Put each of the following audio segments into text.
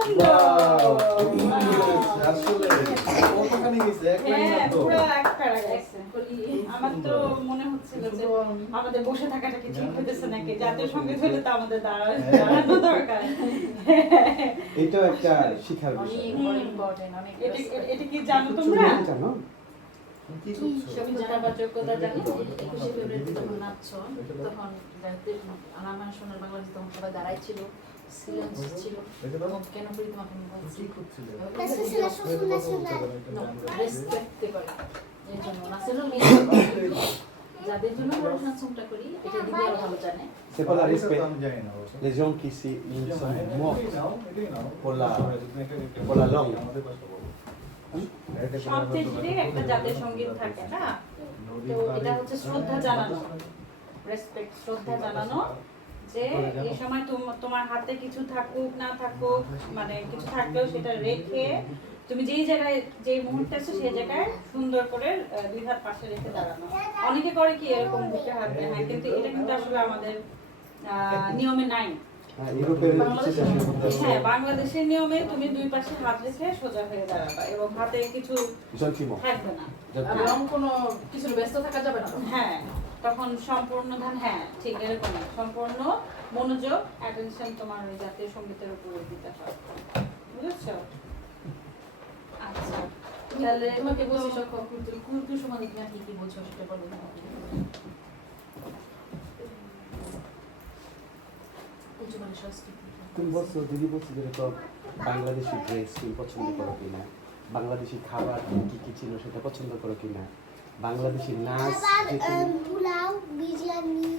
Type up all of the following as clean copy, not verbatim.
সুন্দর। আসলে কতখানি গেছে এক লাইন হ্যাঁ, মাত্র। পুরো এক প্যারা গেছে। আমার তো মনে হচ্ছিল যে আমাদের বসে থাকাটা কি ঠিক হতেছে নাকি, জাতীয় সঙ্গীত হলে তো আমাদের দাঁড়ানো দরকার। এটাও একটা শিখার বিষয়। এটা কি জানো তোমরা? জানো? কি করছো? যোগ্যতা বা যোগ্যতা জানো? 21শে ফেব্রুয়ারিতে যখন নাচছো, তখন আমার সোনার বাংলাদেশ তখন সবাই দাঁড়াই ছিল, সিলেন্স ছিল। কেন করি তোমাকে আমি বলছি? কি করছিলে? রেসপেক্ট করে। এর জন্য ন্যাশনাল যাদের জন্য আমরা নাচটা করি, এটা দিদি আরো ভালো জানে। C'est pas la এটা respect. তো আমি জানি না অবশ্য। Les gens qui ils sont morts এটাই নাও। pour la langue. আমাদের পাশে বলো। সব দেশেরই একটা জাতীয় সঙ্গীত থাকে না, তো এটা হচ্ছে শ্রদ্ধা জানানো, রেসপেক্ট, শ্রদ্ধা জানানো যে এই সময় তোমার হাতে কিছু থাকুক না থাকুক, মানে কিছু থাকলেও সেটা রেখে তুমি যেই জায়গায় যেই মুহূর্তে আছো সেই জায়গায় সুন্দর করে দুই হাত পাশে রেখে দাঁড়ানো। অনেকে করে কি এরকম বুকে হাত দেয়, হ্যাঁ, কিন্তু এটা কিন্তু আসলে আমাদের নিয়মে নাই। ইউরোপের হ্যাঁ, বাংলাদেশের নিয়মে তুমি দুই পাশে হাত রেখে সোজা হয়ে দাঁড়াবা এবং হাতে কিছু gentiment. থাকবে না। এবং কোনো কিছু ব্যস্ত থাকা যাবে না। হ্যাঁ, তখন সম্পূর্ণ হ্যাঁ ঠিক এরকম সম্পূর্ণ মনোযোগ, অ্যাটেনশন তোমার ওই জাতীয় সঙ্গীতের উপরে দিতে হয়, বুঝেছো? আচ্ছা, তাহলে তোমাকে বলছি সক্ষম কুলকুল সমাধি না কি কি বলছো সেটা বলো। উচ্চমানের সংস্কৃতি। তুমি বলছো, দিদি বলছো যে তো বাংলাদেশি ড্রেস তুমি পছন্দ করো কিনা, বাংলাদেশি খাবার কি কি ছিল সেটা পছন্দ করো কিনা, বাংলাদেশি নাচ যে তুমি পোলাও, বিরিয়ানি,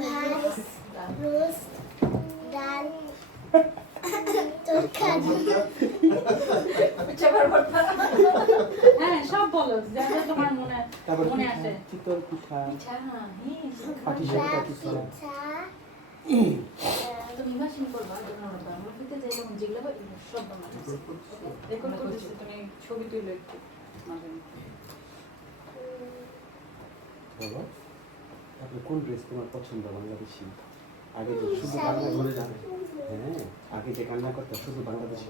ভাত, রোস্ট, ডাল, তরকারি। হ্যাঁ সব বলো যা যা তোমার তারপর মনে আসে। চিতল পিঠা, পিঠা, হ্যাঁ, পাটিসাপটা কি ছিল? পিঠা, তুমি ইমাজিন করবা যখন আমরা বাংলাতে যাই তখন যেগুলো হয় এগুলো সব বাংলাদেশে। রেকর্ড করতেছি, তুমি ছবি তুলো একটু মাঝে মধ্যে। বলো তারপরে কোন ড্রেস তোমার পছন্দ বাংলাদেশি? আগে তো শুধু শাড়ি। বাংলা ঘুরে যাবে, হ্যাঁ আগে যে কান্না করতে শুধু বাংলাদেশি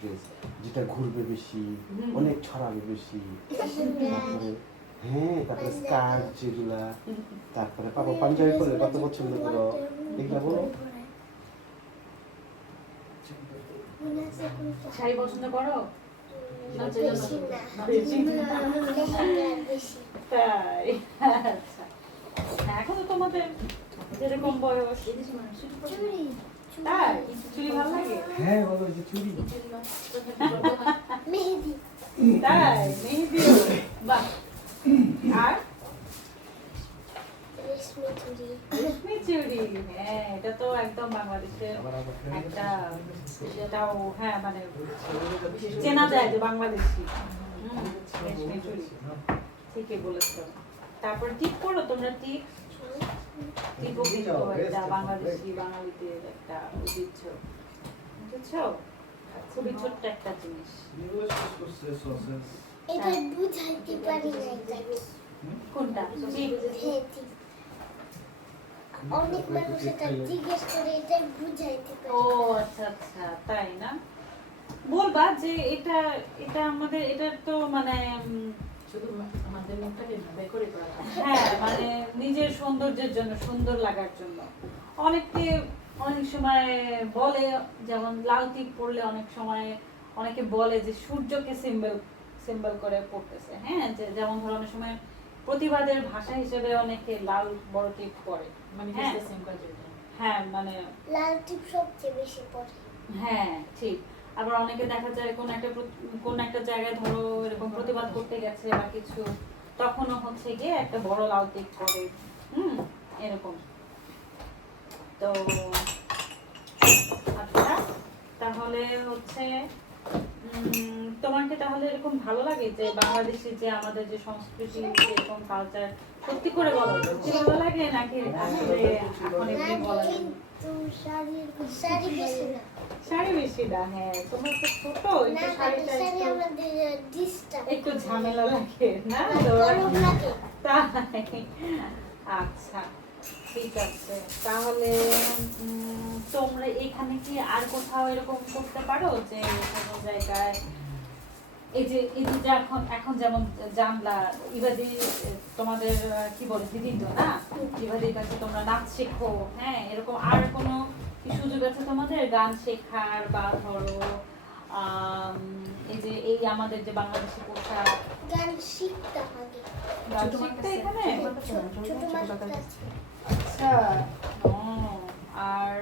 ড্রেস যেটা ঘুরবে বেশি, অনেক ছড়াবে বেশি, তারপরে হ্যাঁ তারপরে স্কার্ট যেগুলা, তারপরে পাবো পাঞ্জাবি পরলে কত পছন্দ করো এগুলা বলো। শাড়ি পছন্দ করো? বেশি না। বেশি না। বেশি না, বেশি। তাই, আচ্ছা। এখন তো তোমাদের যেরকম বয়স, এদেশে মানুষের চুড়ি, তাই চুড়ি ভালো লাগে? হ্যাঁ বলো যে চুরি মেহেদি, তাই মেহেদি, বাহ। আর রেশমি চুড়ি, রেশমি চুড়ি, হ্যাঁ এটা তো একদম বাংলাদেশের একটা, এটাও হ্যাঁ মানে চেনা যায় যে বাংলাদেশি। রেশমি চুড়ি ঠিকই বলেছো। তারপর টিপ করো তোমরা, টিপ টিপও কিন্তু একটা বাংলাদেশি বাঙালিদের একটা ঐতিহ্য, বুঝেছো? খুবই ছোট্ট একটা জিনিস। এটা বুঝাইতে পারি না এটাকে। কোনটা? টিপ। মেহেদি। অনেক মানুষ এটা জিজ্ঞেস করে, এটা বুঝাইতে ও পারি না। আচ্ছা আচ্ছা, তাই না? বলবা যে এটা এটা আমাদের এটা তো মানে শুধু আমাদের মুখটাকে বের করে করা হয়। হ্যাঁ মানে নিজের সৌন্দর্যের জন্য, সুন্দর লাগার জন্য। অনেকে অনেক সময় বলে, যেমন লাল টিপ পরলে অনেক সময় অনেকে বলে যে সূর্যকে সিম্বল করে পড়তেছে, হ্যাঁ, যে যেমন ধরো অনেক সময় প্রতিবাদের ভাষা হিসেবে অনেকে লাল বড় টিপ পরে, মানে হ্যাঁ। সেম কাজ এটা। হ্যাঁ মানে লাল টিপ সবচেয়ে বেশি পড়ে। হ্যাঁ ঠিক। আবার অনেকে দেখা যায় কোন একটা জায়গায় ধরো এরকম প্রতিবাদ করতে গেছে বা কিছু, তখনও হচ্ছে গিয়ে একটা বড় লাল টিপ করে, এরকম। তো আচ্ছা, তাহলে হচ্ছে তোমাকে তাহলে এরকম ভালো লাগে যে বাংলাদেশি যে আমাদের যে সংস্কৃতি, এরকম কালচার, সত্যি করে বলো সত্যি ভালো লাগে নাকি আসলে এখন এমনি বলা যায়? কিন্তু শাড়ি বেশি না। শাড়ি বেশি না, হ্যাঁ তোমার তো ছোট, না, একটু শাড়িটা শাড়ি একটু আমাদের ডিস্টার্ব। একটু ঝামেলা লাগে না তো? গরম লাগে। তাই, আচ্ছা ঠিক আছে, তাহলে তোমরা এখানে কি আর কোথাও এরকম করতে পারো যে কোনো জায়গায় এই যে এখন যেমন জানলা ইবাদি তোমাদের কি বলে দিদি তো না, ইবাদির কাছে তোমরা নাচ শেখো, হ্যাঁ এরকম আর কোনো কি সুযোগ আছে তোমাদের গান শেখার বা ধরো এই আমাদের যে বাংলাদেশি পোশাক গান শিখতাম আগে। গান শিখতে এখানে? ছোট মার কাছে। আচ্ছা, ও, আর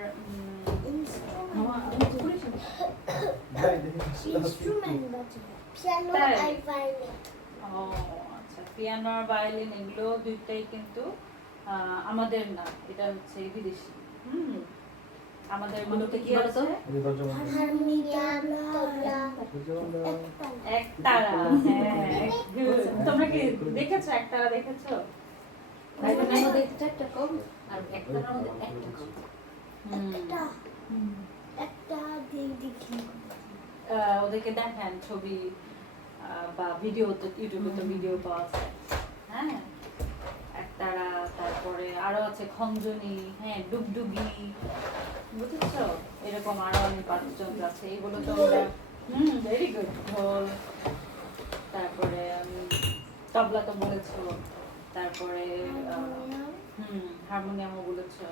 ইনস্ট্রুমেন্ট বাজাই, পিয়ানো তাই? আর ভায়োলিন। ও আচ্ছা, পিয়ানো আর ভায়োলিন এগুলো দুইটাই কিন্তু আমাদের না, এটা হচ্ছে বিদেশি। আমাদের গুলোতে কি আছে? হারমোনিয়াম, তবলা, একতারা। হ্যাঁ, good. তোমরা কি দেখেছো একতারা? দেখেছো? ভাইবোনের মধ্যে চারটা কম আর একটার মধ্যে একটা কম। একটা দেখি। ওদেরকে দেখেন ছবি বা ভিডিও, তো ইউটিউবে তো ভিডিও পাওয়া যায়। হ্যাঁ, একতারা, তারপরে আরো আছে খঞ্জনি, হ্যাঁ ডুগডুগি, বুঝেছো? এরকম আরো অনেক বাদ্যযন্ত্র আছে, এগুলো তো ওরা ভেরি গুড। ঢোল, তারপরে তবলা তো বলেছো, তারপরে হারমোনিয়ামও বলেছো,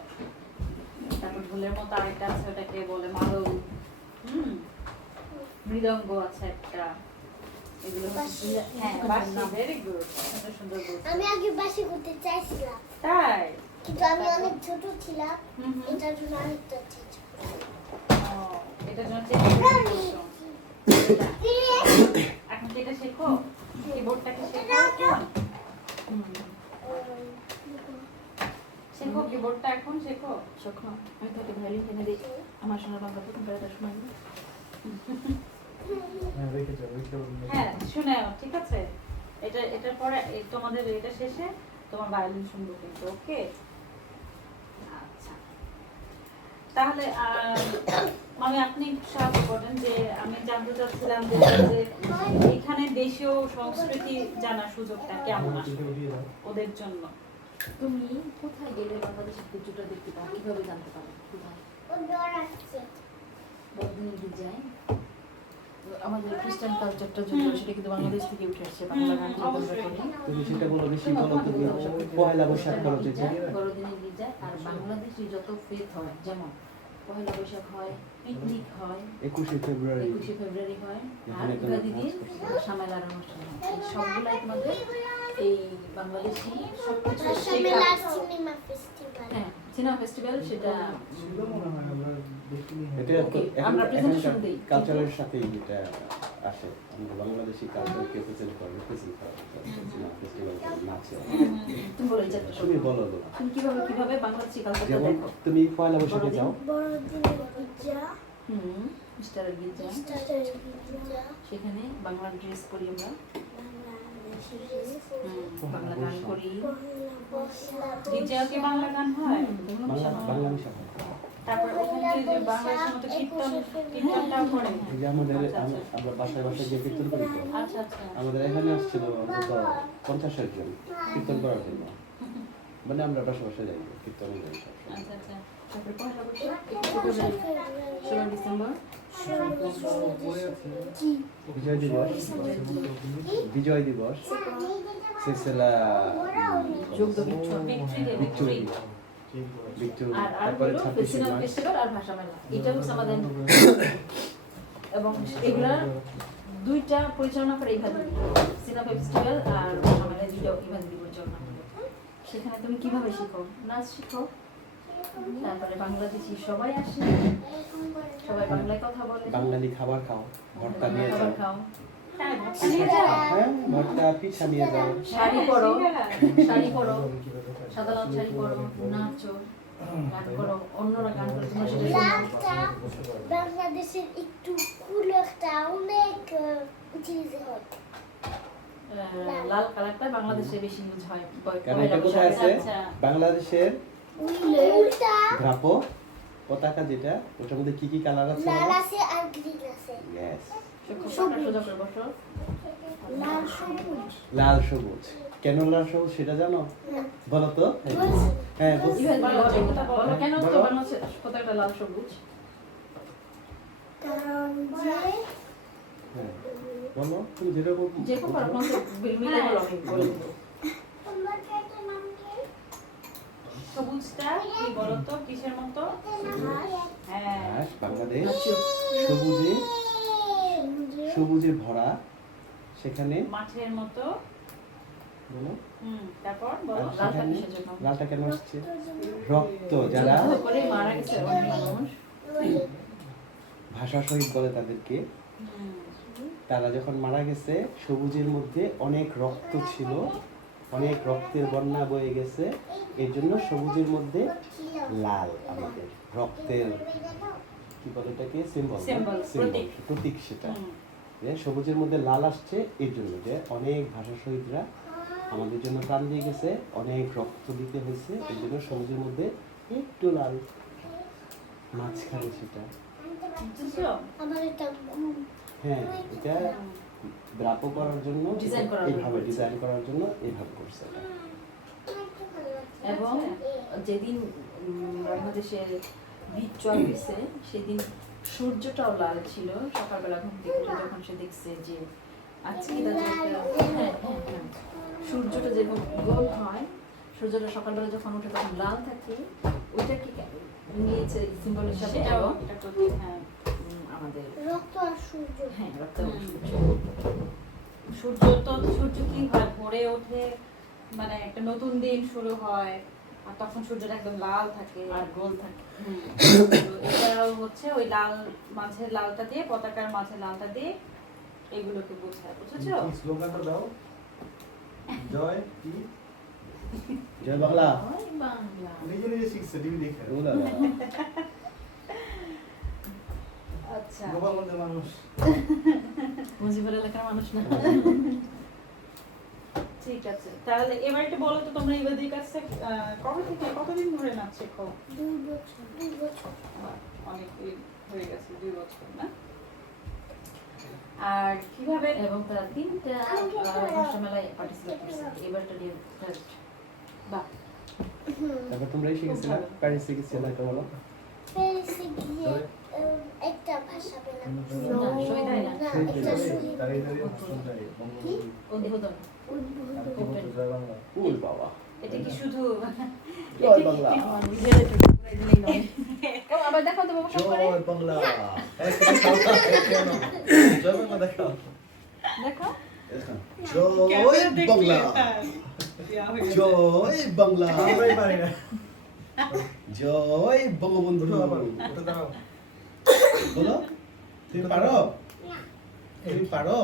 তারপর ঢোলের মতো আরেকটা আছে, ওটাকে বলে মাদল। মৃদঙ্গ আছে একটা, এগুলো হচ্ছে হ্যাঁ বাঁশি। ভেরি গুড, সুন্দর সুন্দর বলছো। আমি আগে বাঁশি করতে চাইছিলাম, তাই? কিন্তু আমি অনেক ছোট ছিলাম, এটার জন্য আরেকটা ছিল। ও, এটার জন্য চেষ্টা করছো। এখন কি এটা শেখো? কিবোর্ডটাকে শেখো এখন? শেখো কিবোর্ডটা এখন শেখো? সখন আমি তোকে ভায়োলিন কিনে দিই, আমার সোনার বাংলা প্রথম বেড়াতে সময় না। হ্যাঁ শুনে ঠিক আছে, এটার পরে তোমাদের এটা শেষে তোমার ভায়োলিন শুনবো কিন্তু, ওকে? আচ্ছা, তাহলে আমি আপনি একটু সাহায্য করেন যে আমি জানতে চাচ্ছিলাম যে এখানে দেশীয় সংস্কৃতি জানার সুযোগটা কেমন আসে ওদের জন্য। তুমি কোথায় গেলে বাংলাদেশের ঐতিহ্যটা দেখতে পাও, কিভাবে জানতে পারো? কোথায়? ও ডরাচ্ছে। বর্ধমানে গিয়ে যায়। আমাদের খ্রিস্টান কালচারটা যদি সেটা কিন্তু বাংলাদেশ থেকে উঠে আসছে, বাংলা গান যে আমরা করি। তুমি সেটা বলো, বেশি বলো। তুমি পয়লা বৈশাখ করো যে বড়দিনে গিয়ে যায়, আর বাংলাদেশে যত ফেথ হয়, যেমন পয়লা বৈশাখ হয়, পিকনিক হয়, 21শে ফেব্রুয়ারি 21শে ফেব্রুয়ারি হয়, আর এখানে উগাদি দিন সামেলার অনুষ্ঠান হয়। এই সবগুলাই তোমাদের এই বাংলাদেশি সবকিছু শামেলা সিনেমা ফেস্টিভ্যাল। হ্যাঁ, সিনেমা ফেস্টিভ্যাল সেটা এটা Okay, আমরা presentation দিই। কালচারের সাথে এটা আসে। আমরা বাংলাদেশি কালচারকে প্রেজেন্ট করি, রিপ্রেজেন্ট করি ফেস্টিভ্যাল নাচে। তুমি বলে যাচ্ছ, তুমি বলো তো। তুমি কিভাবে বাংলাদেশি কালচারটা যেমন দেখো? তুমি পয়লা বৈশাখে যাও, বড়দিনের পূজা, মিস্টারের গিয়ে যায়, স্টারের পূজা, সেখানে বাংলা ড্রেস পরি আমরা, বাংলাদেশি ড্রেস, বাংলা গান করি, পহেলা বৈশাখ, ডিজেও কি বাংলা গান হয়? বাংলা বৈশাখ। তারপর ওখানে যে বাংলাদেশের মতো কীর্তনটাও করে। এই যে আমাদের আমরা বাসায় বাসায় যে কীর্তন করি তো, আচ্ছা আচ্ছা, আমাদের এখানে আসছিল অন্তত 50 জন কীর্তন করার জন্য। মানে আমরা বাসা বাসায় যাই কীর্তন করি। আচ্ছা আচ্ছা। তারপরে পয়লা বৈশাখ 16 ডিসেম্বর, বিজয় দিবস, বিজয় দিবস, সেসেলা যোগ্য বিচ্ছু, ভিক্টোরি। ভিক্টোরি, আর তারপরে হলো 26শে সিনেমা মার্চ। ফেস্টিভ্যাল আর ভাষা মেলা। এটা হচ্ছে আমাদের, এবং এগুলা দুইটা পরিচালনা করে এইভাবে, সিনেমা ফেস্টিভ্যাল আর ভাষা মেলা দুইটা এইভাবে পরিচালনা করে। সেখানে তুমি কিভাবে শিখো? নাচ শিখো, তারপরে বাংলাদেশি সবাই আসে, সবাই বাংলায় কথা বলে, বাঙালি খাবার খাও, ভর্তা নিয়ে যাও। খাবার খাও, তাই ভর্তা নিয়ে যাও? হ্যাঁ, ভর্তা পিঠা নিয়ে যাও। শাড়ি পরো, সিঙ্গারা? শাড়ি পরো, সাদা লাল শাড়ি পরো, নাচো, গান করো, অন্যরা গান করে তোমরা সেটা শোনো। লালটা বাংলাদেশের একটু কুল একটা অনেক জিনিস হয়। লাল কালারটা বাংলাদেশে বেশি ইউজ হয়। কারণ এটা কোথায় আছে? আচ্ছা। বাংলাদেশের উল্টা গ্রাপো পতাকা যেটা, ওটার মধ্যে কি কি কালার আছে? লাল আছে আর গ্রিন আছে। Yes. সোজা করে বসো। লাল সবুজ লাল সবুজ। কেন লাল সবুজ সেটা জানো? না বলো তো। হ্যাঁ ইভেন বলো, বলো, বলো কেন তো বলো। বানাচ্ছে পতাকাটা লাল সবুজ? কারণ যে হ্যাঁ, বলো তুমি যেরকম যেরকম পারো তো মিলে বলো, আমি বলে দেবো। তোমার একটা নাম কি সবুজটা কি বলো তো কিসের মতো? হ্যাঁ ঘাস, বাংলাদেশ সবুজে সবুজে ভরা, সেখানে মাঠের মতো। বলো তারপর বলো। আর লালটা সেখানে কিসের জন্য? লালটা কেন আসছে? রক্ত, যারা যুদ্ধ করে মারা গেছে অনেক মানুষ। ভাষা শহীদ বলে তাদেরকে, হুম, তারা যখন মারা গেছে সবুজের মধ্যে অনেক রক্ত ছিল, অনেক রক্তের বন্যা বয়ে গেছে, এর জন্য সবুজের মধ্যে লাল, আমাদের রক্তের কি বলে এটাকে, সিম্বল, Symbol, প্রতীক। প্রতীক সেটা। হুম। যে সবুজের মধ্যে লাল আসছে এর জন্য যে অনেক ভাষা শহীদরা আমাদের জন্য প্রাণ দিয়ে গেছে, অনেক রক্ত দিতে হয়েছে, এর জন্য সবুজের মধ্যে একটু লাল মাঝখানে সেটা। বুঝছো? আমার এটা হ্যাঁ, এটা দ্রাপ করার জন্য, Design করার এইভাবে জন্য। ডিজাইন করার জন্য এইভাবে করছে এটা। এবং যেদিন বাংলাদেশের বিদ্রোহ হয়েছে সেদিন সূর্যটাও লাল ছিল। সকালবেলা ঘুম থেকে উঠে যখন সে দেখছে যে আজকে তাদের সূর্যটা যেরকম গোল হয়, সূর্যটা সকালবেলা যখন উঠে তখন লাল থাকে, ওইটাকে নিয়েছে সিম্বল হিসাবে। সেটাও এবং একটা প্রতীক, হ্যাঁ। আমাদের রক্ত আর সূর্য হ্যাঁ রক্ত এবং সূর্য। সূর্য কি হয়, ভোরে ওঠে, মানে একটা নতুন দিন শুরু হয়, আর তখন সূর্যটা একদম লাল থাকে আর গোল থাকে। তো এটাও হচ্ছে ওই লাল, মাঝের লালটা দিয়ে, পতাকার মাঝের লালটা দিয়ে এগুলোকে বোঝায়, বুঝেছো? কি স্লোগানটা দাও? জয় কি? জয় বাংলা। ওই বাংলা। নিজে নিজে শিখছে টিভি দেখে। ওলা লা। আচ্ছা, গোপাল মন্দির মানুষ। মুজিবুর এলাকার মানুষ না। ঠিক আছে। তাহলে এবার একটু বলো তো, তোমরা ইবাদির কাছে কবে থেকে কতদিন ধরে নাচ শেখো? 2 বছর অনেক দিন হয়ে গেছে, 2 বছর না? আর কিভাবে? এবং তারা 3টা ভাষা মেলায় পার্টিসিপেট করছে। এবারটা নিয়ে ফার্স্ট। বাহ, তারপর তোমরা এসে গেছিলা, প্যারিসে গেছিলা, এটা বলো। প্যারিসে গিয়ে একটা ভাষা পেলাম না, শহীদ হয় না। একটা শহীদ দাঁড়িয়ে দাঁড়িয়ে ভাষণ দেয়, বঙ্গবন্ধু। উদ্বোধন। বঙ্গবন্ধু জয় বাংলা। ওই বাবা। এটা কি শুধু জয় বাংলা। আমার নিজের একটু ঘুরাই দিলেই নয়। ও, আবার দেখাও তো বাবা সব করে। জয় বাংলা। জয় বাংলা দেখাও। দেখো। জয় বাংলা। জয় বাংলা। আমরাই পারি না। জয় বঙ্গবন্ধু। ওঠো আবার, ওঠো দাঁড়াও। বলো, তুমি পারো? তুমি পারো?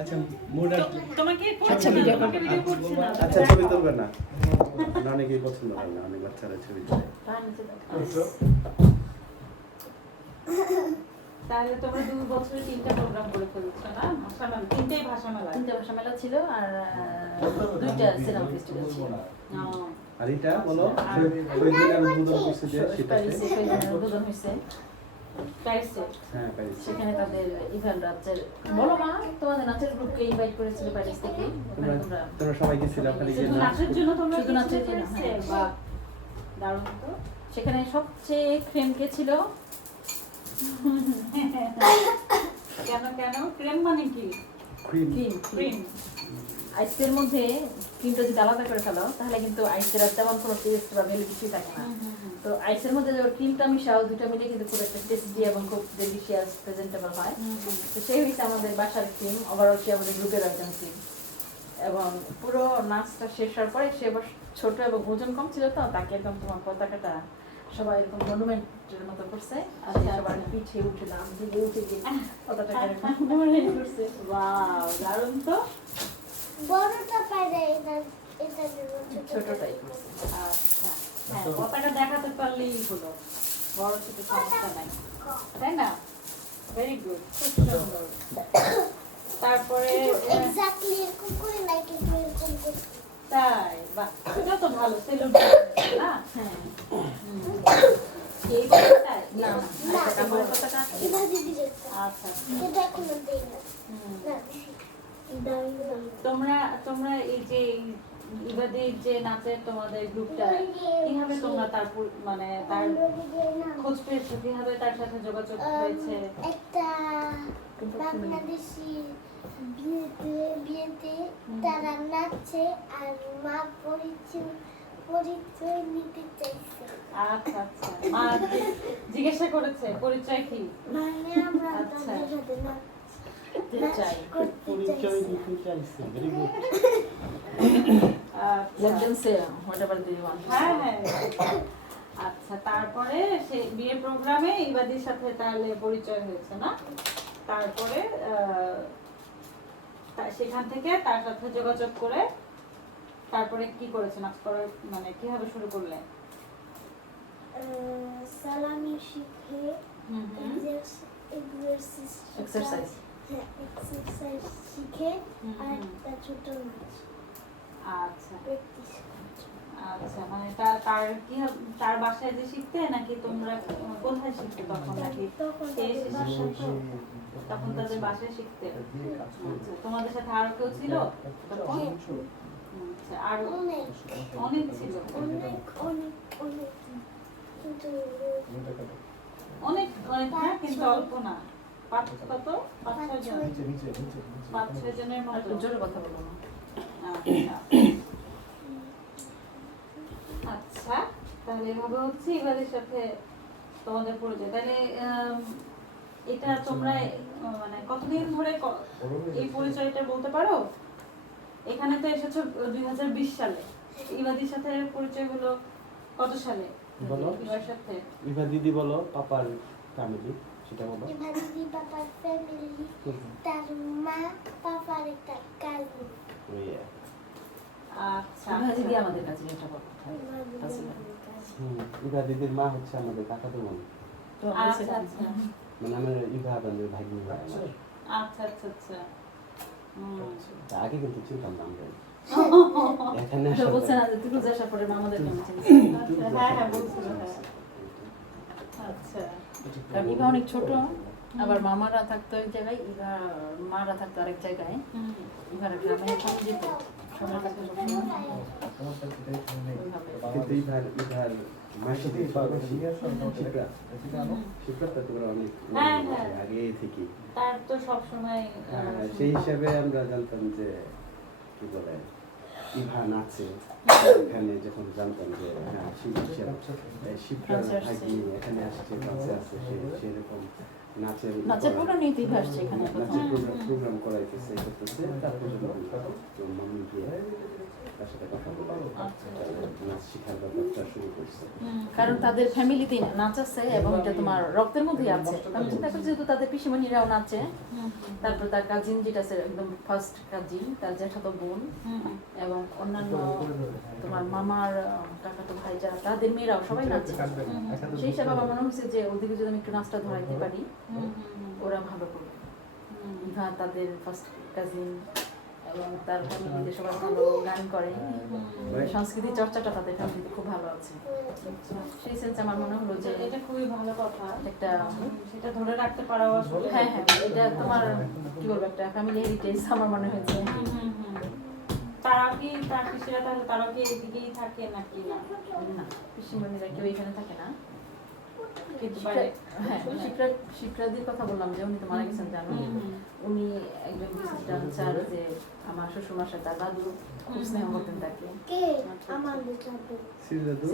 আচ্ছা, মুড আর তোমাকে আচ্ছা, ভিডিও তোমাকে ভিডিও করছি না। আচ্ছা, ছবি তুলবে না? না, অনেকেই পছন্দ করে না, অনেক বাচ্চারা ছবি তোলে। তার নিচে দেখো। ওঠো। তাহলে তোমরা 2 বছরে 3টা প্রোগ্রাম করে ফেলছো না? ভাষা মেলা, 3টাই ভাষা মেলা। 3টা ভাষা মেলা ছিল আর 2টা সিনেমা ফেস্টিভ্যাল ছিল। আর এটা বলো, ওই দিন আমি উদ্বোধন করছি যে সেটাতে। প্যারিসে শহীদ উদ্বোধন হয়েছে। প্যারিসে। হ্যাঁ, প্যারিস। সেখানে তাদের ইভেন্ট রাজ্যের বলো মা, তোমাদের নাচের গ্রুপকে ইনভাইট করেছিল প্যারিস থেকে। ওখানে তোমরা তোমরা সবাই গেছিলা ওখানে গিয়ে শুধু নাচ? নাচের জন্য তোমরা শুধু নাচের জন্য, গিয়েছিলে? হ্যাঁ। বাহ, দারুণ তো। সেখানে সবচেয়ে ক্রেম কে ছিল? কেন কেন? ক্রেম মানে কি? ক্রিম। ক্রিম। ক্রিম। আইসের মধ্যে ক্রিমটা যদি আলাদা করে ফেলো তাহলে কিন্তু আইসের আর তেমন কোনো টেস্ট বা ভ্যালু কিছুই থাকে না। তো আইসের মধ্যে যখন ক্রিমটা মিশাও, দুটো মিলে কিন্তু খুব একটা টেস্টি এবং খুব ডেলিশিয়াস প্রেজেন্টেবল হয়। তো সেই হচ্ছে আমাদের বাসার ক্রিম, ওভারঅল সে আমাদের গ্রুপের একজন ক্রিম। এবং পুরো নাচটা শেষ হওয়ার পরে সে এবার ছোট এবং ওজন কম ছিল, তো তাকে একদম তোমার পতাকাটা সবাই এরকম মনুমেন্টের মতো করছে। আর সে সবার পিঠে উঠে দাম দিকে উঠে গিয়ে পতাকাটা এরকম মনুমেন্ট করছে। ওয়াও, দারুণ তো। বড়টা পারে এটা এটা ছোটটাই করছে। আচ্ছা, হ্যাঁ, কথাটা দেখাতে পারলেই হলো, বড় ছোট সমস্যা নাই, তাই না? ভেরি গুড, খুব সুন্দর। তারপরে এক্স্যাক্টলি এরকম করে নাই, কিন্তু এরকম করছি। তাই, বাহ, এটা তো ভালো, সেলুট না? হ্যাঁ। এই কথাটাই? না, না, আমার পতাকা এভাবে দিতে আচ্ছা, কিন্তু তোমরা তোমরা এই যে ইবাদির যে নাচের তোমাদের গ্রুপটা কিভাবে তোমরা তার মানে তার খোঁজ পেয়েছো, কিভাবে তার সাথে যোগাযোগ হয়েছে? একটা বাংলাদেশি বিয়েতে তারা নাচছে আর মা পরিচয় নিতে চাইছে। আচ্ছা আচ্ছা, মা জিজ্ঞাসা করেছে পরিচয় কি? মানে আমরা আচ্ছা। তাদের সাথে নাচ চাই করতে পরিচয় চাইছি। দিতে চাইছে, ভেরি গুড। আচ্ছা। let them say whatever they want to হ্যাঁ say. হ্যাঁ। আচ্ছা, তারপরে সেই বিয়ে প্রোগ্রামে ইবাদির সাথে তাহলে পরিচয় হয়েছে না? তারপরে সেখান থেকে তার সাথে যোগাযোগ করে তারপরে কি করেছে, নাচ করার মানে কিভাবে শুরু করলে? সালামি শিখে Exercise. এক্সারসাইজ শিখে আর একটা ছোট নাচ আচ্ছা প্র্যাকটিস আচ্ছা, মানে তার কি তার বাসায় যে শিখতে নাকি তোমরা কোথায় শিখতে তখন, নাকি তখন সে এসে তাদের বাসায় শিখতো? তখন তাদের বাসায় শিখতে। আচ্ছা, তোমাদের সাথে আরো কেউ ছিল তখন? আচ্ছা, আরো অনেক অনেক ছিল? অনেক অনেক অনেক কিন্তু অনেক অনেক না, কিন্তু অল্প না। কত? 5-6 জন? নিচে নিচে নিচে 5-6 জনের আর মতো? একটু জোরে কথা বলো না। আচ্ছা। আচ্ছা, তাহলে এভাবে হচ্ছে এবারের সাথে তোমাদের পরিচয়। তাহলে এটা তোমরা মানে কতদিন ধরে এই পরিচয়টা বলতে পারো? এখানে তো এসেছো 2020 সালে, ইবাদির সাথে পরিচয় হলো কত সালে? বলো। ইবার সাথে ইভা দিদি বলো, পাপার ফ্যামিলি সেটা বলো। ইভাদি পাপার ফ্যামিলি, তার মা পাপার একটা কাজিন। আচ্ছা ইভা দিদি আমাদের কাছে এটা বলো। ইভা দিদির মা হচ্ছে আমাদের কাকাতো বোন, তো আচ্ছা আচ্ছা মানে আমার ইভা বান্ধব ভাগ্নি ভাই আমার। আচ্ছা আচ্ছা আচ্ছা। তা আগে কিন্তু চিনতাম না আমরা, এখানে তো আসার বলছে পরে- না যে তুই আসার পরে আমাদের কেমন চিনছে। আচ্ছা, হ্যাঁ হ্যাঁ বলছিল, হ্যাঁ। আচ্ছা কারণ ইভা অনেক ছোট, আবার মামারা থাকতো এক জায়গায়, ইভা মারা থাকতো আরেক জায়গায়। হুম। ইভার গ্রামে এখন যেত সবার কাছে সবসময় কিন্তু ইভার মায়ের সাথে শিক্ষা তো তোমরা অনেক হ্যাঁ, হ্যাঁ। আগে থেকে, তার তো সবসময় সেই হিসাবে আমরা জানতাম যে কি বলে ইভা নাচে। এখানে যখন জানতাম যে হ্যাঁ শিবরার ভাগ্নি এখানে আসছে, নাচে আসছে, সেরকম নাচের প্রোগ্রাম নিয়ে ইভা আসছে এখানে প্রথম। নাচের প্রোগ্রাম করাইতেছে করতেছে, তারপর মামি গিয়ে তার সাথে কথা বলে নাচ শেখার ব্যাপারটা শুরু করছে। কারণ তাদের ফ্যামিলিতেই নাচ আছে এবং এটা তোমার রক্তের মধ্যেই আছে। আমি চিন্তা করছি যেহেতু তাদের পিসিমণিরাও নাচে, তারপর তার কাজিন যেটা আছে একদম ফার্স্ট কাজিন, তার জ্যাঠাতো বোন এবং অন্যান্য তোমার মামার কাকাতো ভাই যারা তাদের মেয়েরাও সবাই নাচে। সেই হিসাবে আমার মনে হচ্ছে যে ওদিকে যদি আমি একটু নাচটা ধরাইতে পারি ওরা ভালো করবে। ইভা তাদের ফার্স্ট কাজিন এবং তার ফ্যামিলিতে সবাই ভালো গান করে, সংস্কৃতি চর্চাটা তাদের ফ্যামিলিতে খুব ভালো আছে। সেই সেন্সে আমার মনে হলো যে এটা খুবই ভালো কথা, একটা সেটা ধরে রাখতে পারাও আসলে। হ্যাঁ হ্যাঁ এটা তোমার কি বলবো একটা ফ্যামিলি হেরিটেজ আমার মনে হয়েছে। তারা কি তার পিসিরা তাহলে তারা কি এদিকেই থাকে নাকি না? না পিসিমণিরা কেউ এখানে থাকে না, কিন্তু বাইরে হ্যাঁ শিপ্রাদির কথা বললাম যে উনি তো মারা গেছেন জানো। উনি একজন বিশেষ ডান্সার, যে আমার শ্বশুরমার সাথে তার দাদু খুব স্নেহ করতেন তাকে। কে আমাদের সাথে সিরাজু